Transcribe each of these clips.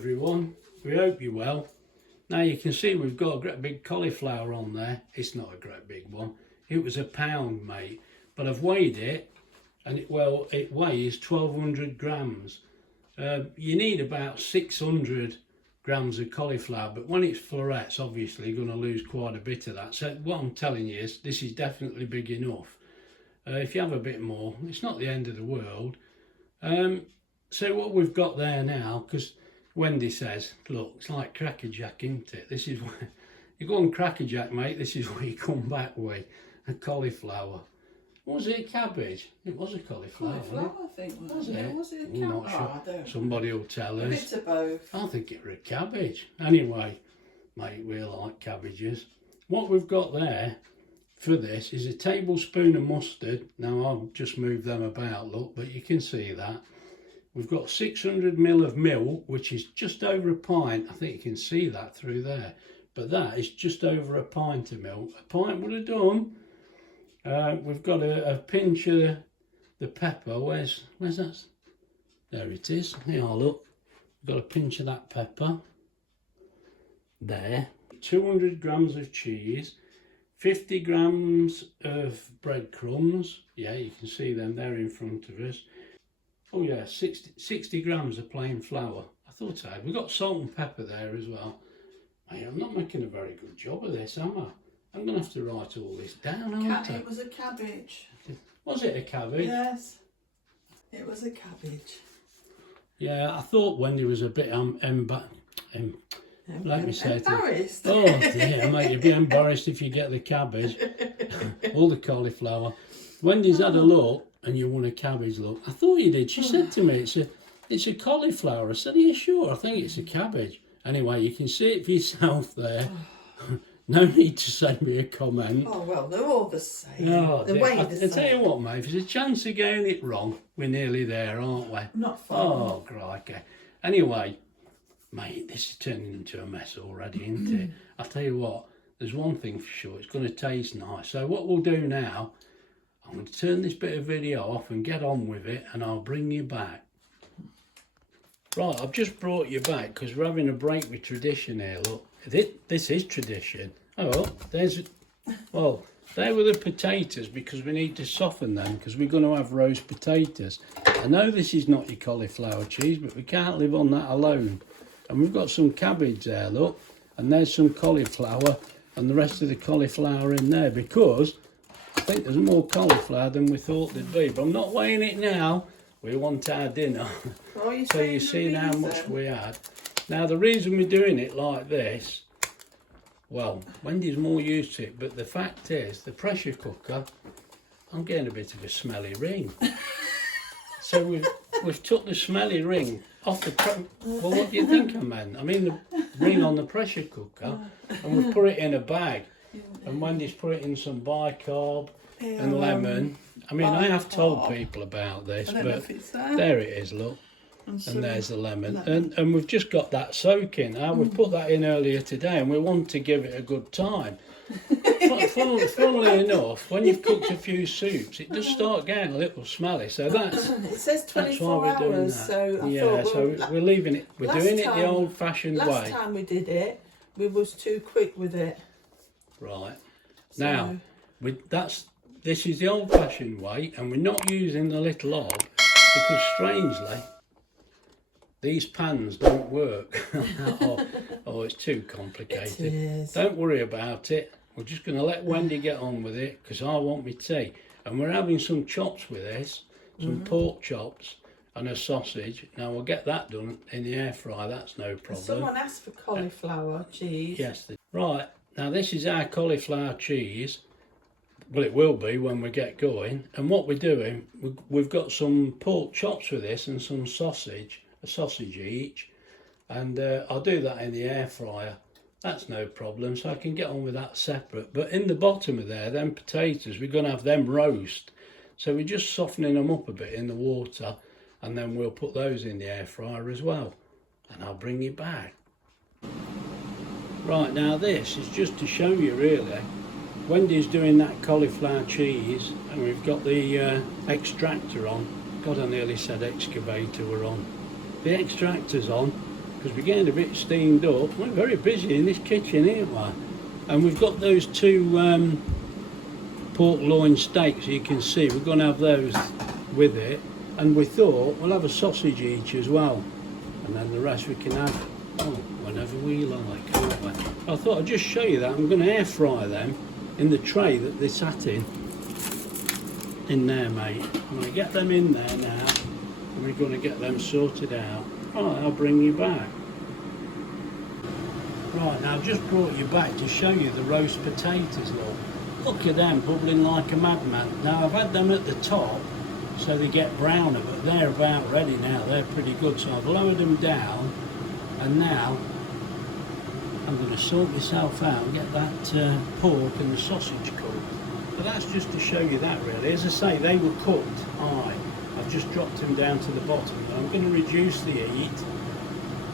everyone, we hope you're well. Now you can see we've got a great big cauliflower on there. It's not a great big one. It was £1, mate, but I've weighed it and it weighs 1200 grams. You need about 600 grams of cauliflower, but when it's florets, obviously you're going to lose quite a bit of that. So what I'm telling you is this is definitely big enough. If you have a bit more, it's not the end of the world. So what we've got there now, because Wendy says, look, it's like crackerjack, isn't it? This is where you go on crackerjack, mate. This is what you come back with, a cauliflower. Was it a cabbage? It was a cauliflower. Cauliflower, I think. Was it? Was it a I'm not sure. I don't Somebody will tell us. A bit of both. I think it was a cabbage. Anyway, mate, we like cabbages. What we've got there for this is a tablespoon of mustard. Now I've just moved them about, look, but you can see that. We've got 600 ml of milk, which is just over a pint. I think you can see that through there. But that is just over a pint of milk. A pint would have done. We've got a pinch of the pepper. Where's that? There it is. Here, look. We've got a pinch of that pepper. There. 200 grams of cheese. 50 grams of breadcrumbs. Yeah, you can see them there in front of us. Oh yeah, 60 grams of plain flour. I thought I had. We've got salt and pepper there as well. Hey, I'm not making a very good job of this, am I? I'm going to have to write all this down, aren't I? It was a cabbage. Was it a cabbage? Yes, it was a cabbage. Yeah, I thought Wendy was a bit embarrassed. Oh dear, mate, you'd be embarrassed if you get the cabbage. All the cauliflower. Wendy's had a look and you want a cabbage, look. I thought you did. She said to me, it's a cauliflower. I said, are you sure? I think it's a cabbage. Anyway, you can see it for yourself there. No need to send me a comment. Oh, well, they're all the same. Oh, the way the same. I tell you what, mate, if there's a chance of getting it wrong, we're nearly there, aren't we? Not far. Oh, crikey. Anyway, mate, this is turning into a mess already, isn't it? I'll tell you what, there's one thing for sure, it's going to taste nice. So what we'll do now, I'm going to turn this bit of video off and get on with it, and I'll bring you back. Right, I've just brought you back because we're having a break with tradition here, look. This is tradition. Oh, well, there were the potatoes because we need to soften them because we're going to have roast potatoes. I know this is not your cauliflower cheese, but we can't live on that alone. And we've got some cabbage there, look, and there's some cauliflower and the rest of the cauliflower in there because I think there's more cauliflower than we thought there'd be. But I'm not weighing it now. We want our dinner. Oh, so you see how much we had. Now the reason we're doing it like this, well, Wendy's more used to it, but the fact is, the pressure cooker, I'm getting a bit of a smelly ring. So we've took the smelly ring off the, well, what do you think I meant? I mean the ring on the pressure cooker, and we've put it in a bag, and Wendy's put it in some bicarb and lemon. I mean, I have told people about this, but there it is, look. And there's the lemon. And we've just got that soaking. We've put that in earlier today and we want to give it a good time. Funnily enough, when you've cooked a few soups, it does start getting a little smelly. So that's it says 24 that's why we're doing hours, that. so I so we're leaving it. We're doing it the old-fashioned way. Last time we did it, we was too quick with it. Right. So, now, this is the old-fashioned way, and we're not using the little hob because, strangely, these pans don't work. Oh, it's too complicated. It is. Don't worry about it. We're just going to let Wendy get on with it because I want my tea. And we're having some chops with this, some pork chops and a sausage. Now we'll get that done in the air fryer, that's no problem. Someone asked for cauliflower cheese. Yes. Right, now this is our cauliflower cheese. Well, it will be when we get going. And what we're doing, we've got some pork chops with this and some sausage, a sausage each. And I'll do that in the air fryer. That's no problem, so I can get on with that separate. But in the bottom of there, them potatoes, we're going to have them roast. So we're just softening them up a bit in the water, and then we'll put those in the air fryer as well. And I'll bring you back. Right, now this is just to show you really. Wendy's doing that cauliflower cheese, and we've got the extractor on. God, I nearly said excavator were on. The extractor's on, because we're getting a bit steamed up. We're very busy in this kitchen, ain't we? And we've got those two pork loin steaks, you can see. We're going to have those with it. And we thought we'll have a sausage each as well. And then the rest we can have whenever we like, can't we? I thought I'd just show you that. I'm going to air fry them in the tray that they sat in there, mate. I'm going to get them in there now, and we're going to get them sorted out. Right, I'll bring you back. Right, now I've just brought you back to show you the roast potatoes, look at them bubbling like a madman. Now I've had them at the top so they get browner, but they're about ready now. They're pretty good, so I've lowered them down, and now I'm going to sort myself out and get that pork and the sausage cooked. But that's just to show you that, really. As I say, they were cooked high. I've just dropped them down to the bottom. I'm going to reduce the heat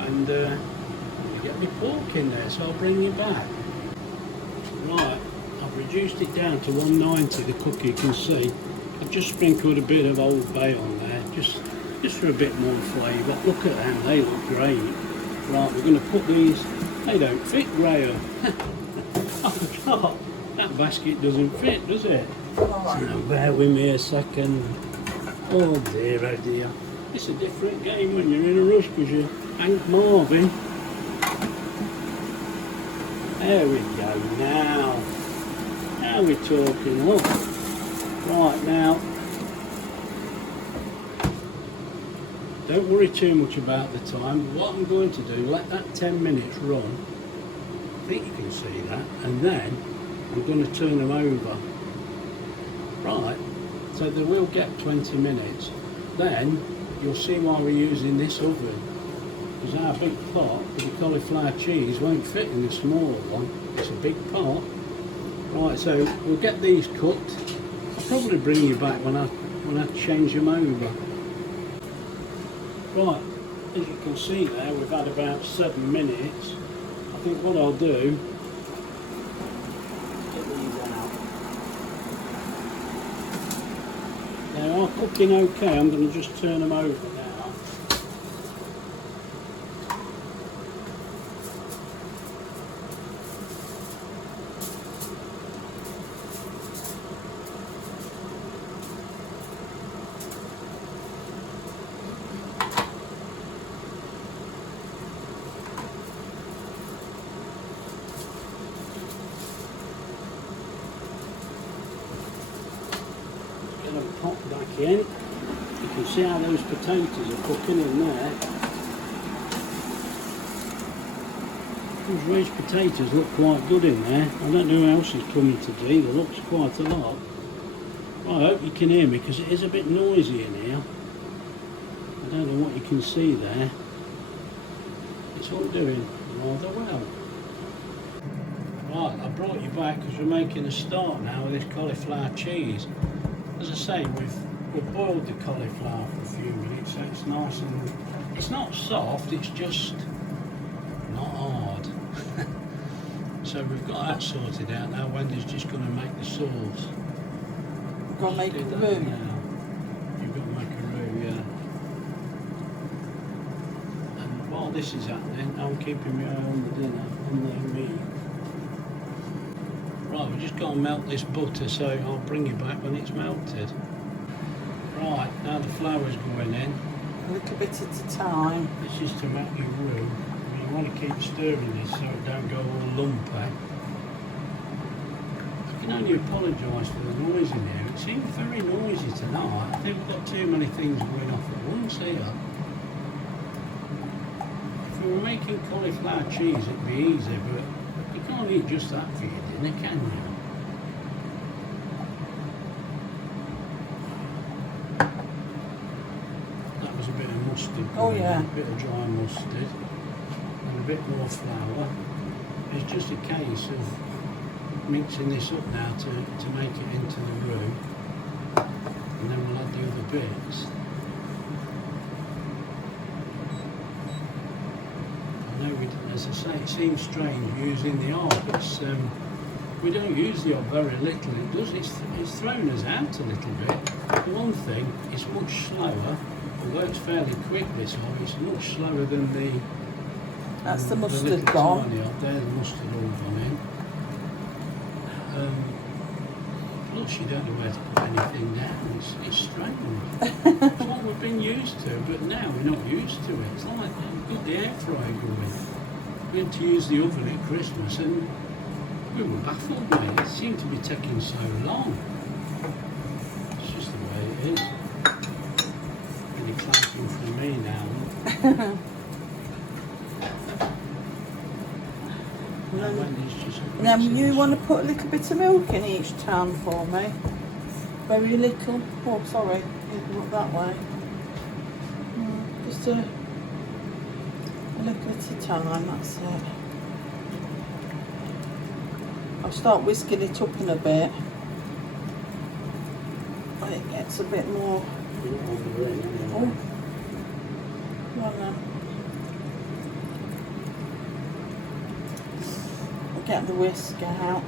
and get my pork in there, so I'll bring you back. Right, I've reduced it down to 190, the cook, you can see. I've just sprinkled a bit of Old Bay on there, just for a bit more flavour. Look at them, they look great. Right, we're going to put these, they don't fit, Graham. Oh God, that basket doesn't fit, does it? So bear with me a second. Oh dear. It's a different game when you're in a rush because you ain't Marvin. There we go now. Now we're talking, look. Right, now, don't worry too much about the time. What I'm going to do, let that 10 minutes run. I think you can see that. And then I'm going to turn them over. Right, so they will get 20 minutes. Then you'll see why we're using this oven. Because our big pot with the cauliflower cheese won't fit in the smaller one. It's a big pot. Right, so we'll get these cooked. I'll probably bring you back when I change them over. Right, as you can see there, we've had about 7 minutes. I think what I'll do, get these out. They are cooking okay. I'm going to just turn them over now. Pop back in. You can see how those potatoes are cooking in there. Those raised potatoes look quite good in there. I don't know who else is coming today. There looks quite a lot. Well, I hope you can hear me because it is a bit noisy in here. I don't know what you can see there. It's all doing rather well. Right, I brought you back because we're making a start now with this cauliflower cheese. As I say, we've boiled the cauliflower for a few minutes, so it's nice and it's not soft, it's just not hard. So we've got that sorted out now. Wendy's just going to make the sauce. We've got to make a roux now. You've got to make a roux, yeah. And while this is happening, I'm keeping my eye on the dinner, on the meat. Right, we're just going to melt this butter, so I'll bring you back when it's melted. Right, now the flour's going in. a little bit at a time. This is to make your roux. You want to keep stirring this so it don't go all lumpy. I can only apologise for the noise in here. It seems very noisy tonight. I think we've got too many things going off at once here. If we were making cauliflower cheese, it'd be easy, but you can't eat just that for your dinner, can you? That was a bit of mustard. Oh yeah. A bit of dry mustard and a bit more flour. It's just a case of mixing this up now to make it into the roux, and then we'll add the other bits. I know, as I say, it seems strange using the hob. We don't use the hob very little. It's thrown us out a little bit. For one thing, it's much slower. Although it's fairly quick, this hob, it's much slower than the That's the mustard little gone. tiny up there, the mustard all gone in. Plus, you don't know where to put anything down. It's strange. It's what we've been used to, but now we're not used to it. It's like we've got the air fryer going. We had to use the oven at Christmas, and we were baffled by it. It seemed to be taking so long. It's just the way it is. Any clapping from me now. Now you want to put a little bit of milk in each time for me. Very little. Oh, sorry. Look that way. Just a little at a time, that's it. I'll start whisking it up in a bit. When it gets a bit more... Oh. Come on then. Get the whisk out.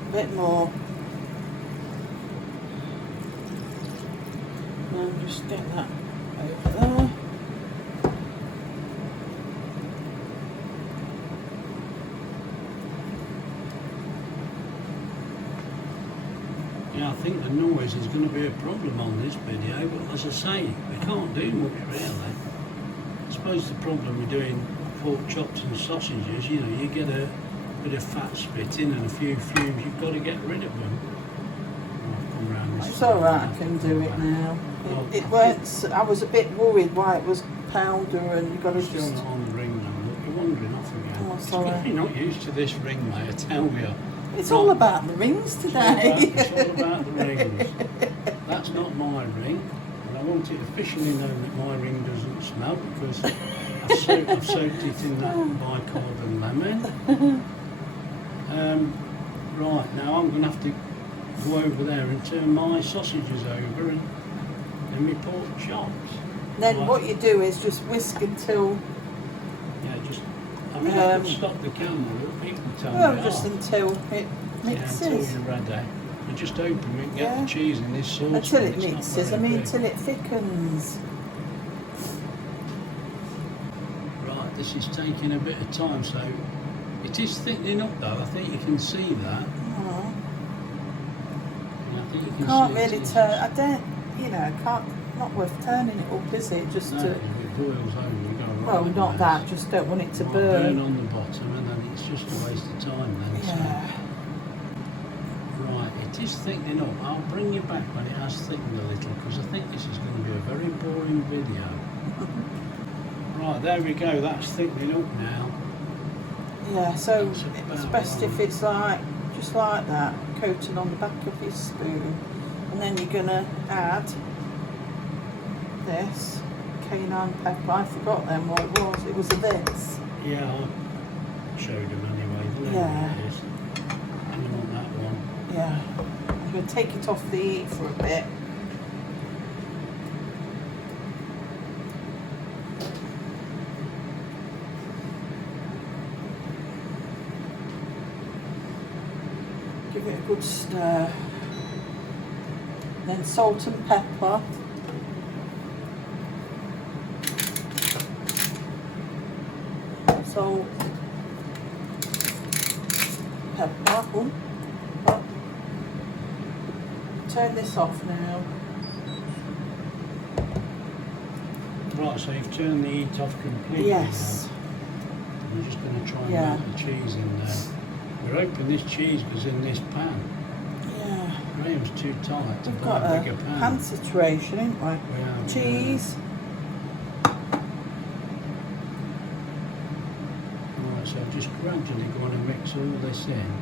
A bit more. And just get that over there. Yeah, I think the noise is going to be a problem on this video, but as I say, we can't do much really. I suppose the problem with doing pork chops and sausages, you know, you get a bit of fat spitting and a few fumes, you've got to get rid of them. I'll come round this It's alright, I can do it now. It weren't, I was a bit worried why it was powder and you've got to Still just... not on the ring now, look, you're wandering off again. Oh, sorry. You're not used to this ring, mate, I tell you. It's all about the rings today. It's all about the rings. That's not my ring, and I want it officially known that my ring doesn't smell because I've soaked it in that bicarb and lemon. Right, now I'm going to have to go over there and turn my sausages over and my pork chops. Then Right. what you do is just whisk until... Yeah, just... I mean, I could stop the camera, but people tell me Well, just off. until it Yeah, mixes. until you're ready. You just open it, get the cheese in this sauce. Until it mixes, until it thickens. Right, this is taking a bit of time, so it is thickening up though. I think you can see that. Oh. And I think you can Can't see really turn, I don't, you know, not worth turning it up, is it? Just no, to... if it boils over, you go right. Well, not there. that, just don't want it to Might burn. on the bottom, and then it's just a waste of time then. Yeah. So. Right, it is thickening up. I'll bring you back when it has thickened a little because I think this is going to be a very boring video. Right, there we go. That's thickening up now. Yeah, so That's it's about best if right. it's like, just like that, coated on the back of your spoon. And then you're going to add this cayenne pepper. I forgot then what it was. It was a this. Yeah, I showed him anyway. Yeah. It is. And you want that one. Yeah. I'm going to take it off the heat for a bit. Give it a good stir. Then salt and pepper. Salt, pepper. Oh. Turn this off now. Right, so you've turned the heat off completely. Yes. Now. I'm just going to try and melt the cheese in there. We're hoping this cheese goes in this pan. Yeah. Graham's too tight to We've buy got a bigger a pan. pan situation, ain't we? We have, Cheese. Right, so just gradually going to mix all this in.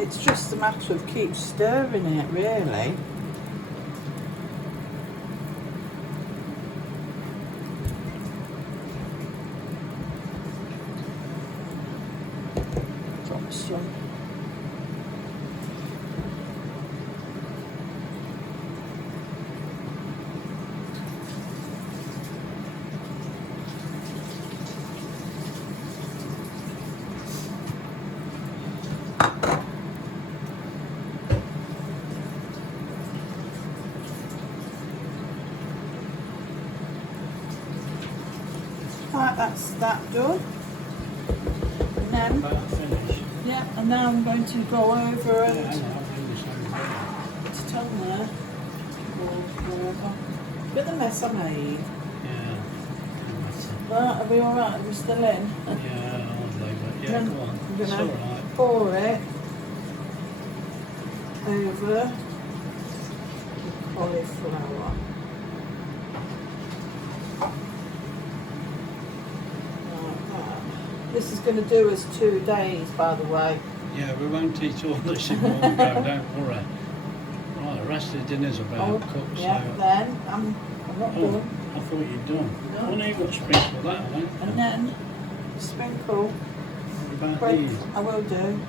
It's just a matter of keep stirring it, really. Right, that's that done. And then, About finished. yeah, and now I'm going to go over Yeah, and hang on, I'll bring this over. put it on there. Look at the mess I made. Yeah. Right, are we alright? Are we still in? Yeah, hardly, but yeah, Then go on. I'm It's gonna alright. pour it over the cauliflower. Like that. This is going to do us 2 days, by the way. Yeah, we won't eat all this in one go, don't worry. Right, the rest of the dinner's about cooked, yeah, so... then I'm not Oh, done. I thought you'd done. No. Well, now you've got to sprinkle that on, haven't you? And then sprinkle What about bread. these? I will do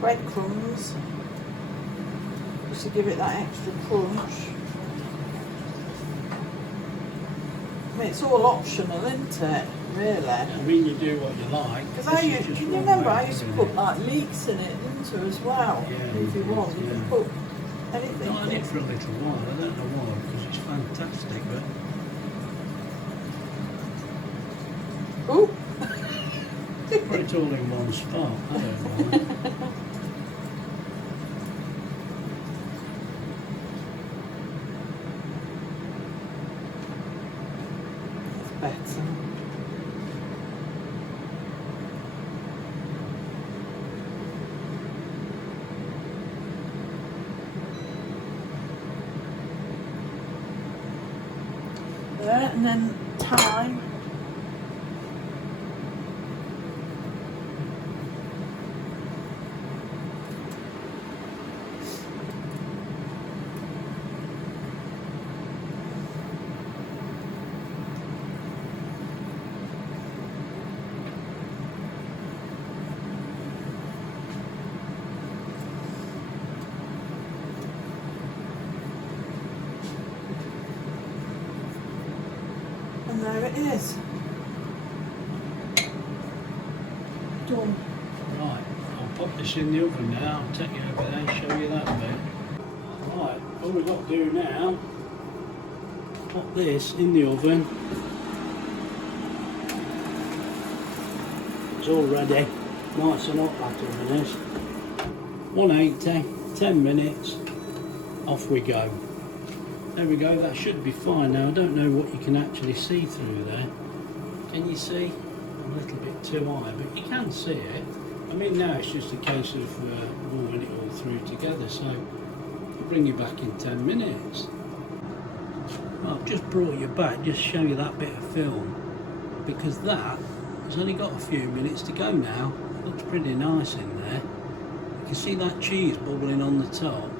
breadcrumbs just to give it that extra crunch. I mean, it's all optional, isn't it? Really. I mean, you do what you like. Because This I is used, just you one remember way I of used to doing put it. like leeks in it, didn't I, as well? Yeah, If you want, you can yeah. put anything. No, I did for a little while. I don't know why, because it's fantastic, but... Ooh! Put it all in one spot, I don't mind. That's better. There, and then thyme. And there it is. Done. Right, I'll pop this in the oven now. I'll take you over there and show you that bit. Right, all we've got to do now, pop this in the oven. It's all ready. Nice and hot, that oven is. 180, 10 minutes, off we go. There we go, that should be fine. Now I don't know what you can actually see through there. Can you see? A little bit too high, but you can see it. I mean, now it's just a case of warming it all through together, so I'll bring you back in 10 minutes. Well, I've just brought you back, just to show you that bit of film, because that has only got a few minutes to go now. It looks pretty nice in there. You can see that cheese bubbling on the top.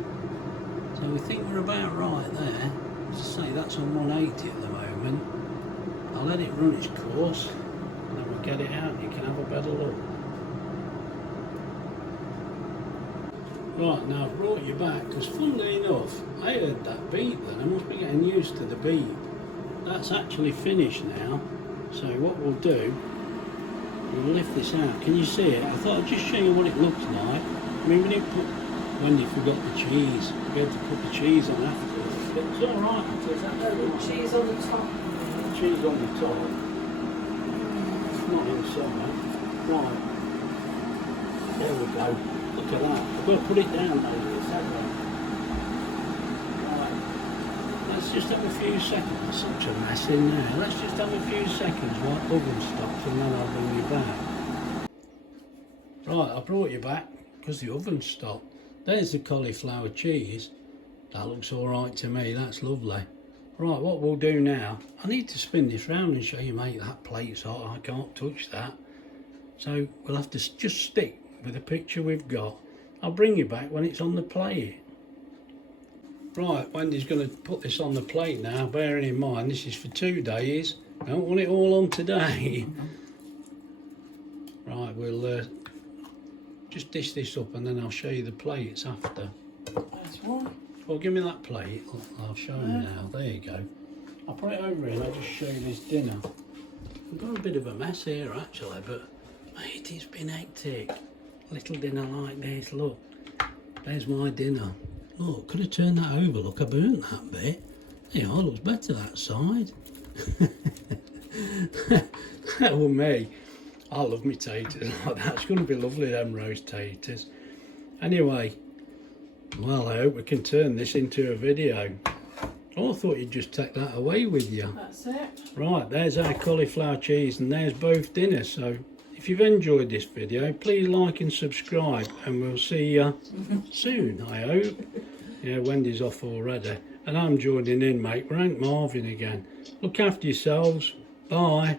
So we think we're about right there. As I say, that's on 180 at the moment. I'll let it run its course, and then we'll get it out and you can have a better look. Right, now I've brought you back, because funnily enough, I heard that beep then. I must be getting used to the beep. That's actually finished now. So what we'll do, we'll lift this out. Can you see it? I thought I'd just show you what it looks like. I mean, when you forgot the cheese, you be able to put the cheese on afterwards. But it's alright, it's actually nice. Cheese on the top. Cheese on the top. It's not inside. Right. There we go. Look at that. I've got to put it down though in a second. Right. Let's just have a few seconds. There's such a mess in there. Let's just have a few seconds while oven stops and then I'll bring you back. Right, I brought you back because the oven stopped. There's the cauliflower cheese. That looks alright to me, that's lovely. Right, what we'll do now, I need to spin this round and show you, mate, that plate's hot, I can't touch that. So we'll have to just stick with the picture we've got. I'll bring you back when it's on the plate. Right, Wendy's going to put this on the plate now, bearing in mind this is for 2 days. I don't want it all on today. Right, we'll just dish this up and then I'll show you the plates after. That's one. Well, give me that plate. I'll show you now. There you go. I'll put it over here and I'll just show you this dinner. We've got a bit of a mess here actually, but mate, it's been hectic. Little dinner like this, look. There's my dinner. Look, could have turned that over. Look, I burnt that bit. Yeah, it looks better that side. That was me. I love me taters like that. It's going to be lovely, them roast taters. Anyway, well, I hope we can turn this into a video. Oh, I thought you'd just take that away with you. That's it. Right, there's our cauliflower cheese and there's both dinners. So if you've enjoyed this video, please like and subscribe, and we'll see you soon, I hope. Yeah, Wendy's off already. And I'm joining in, mate. We're Hank Marvin again. Look after yourselves. Bye.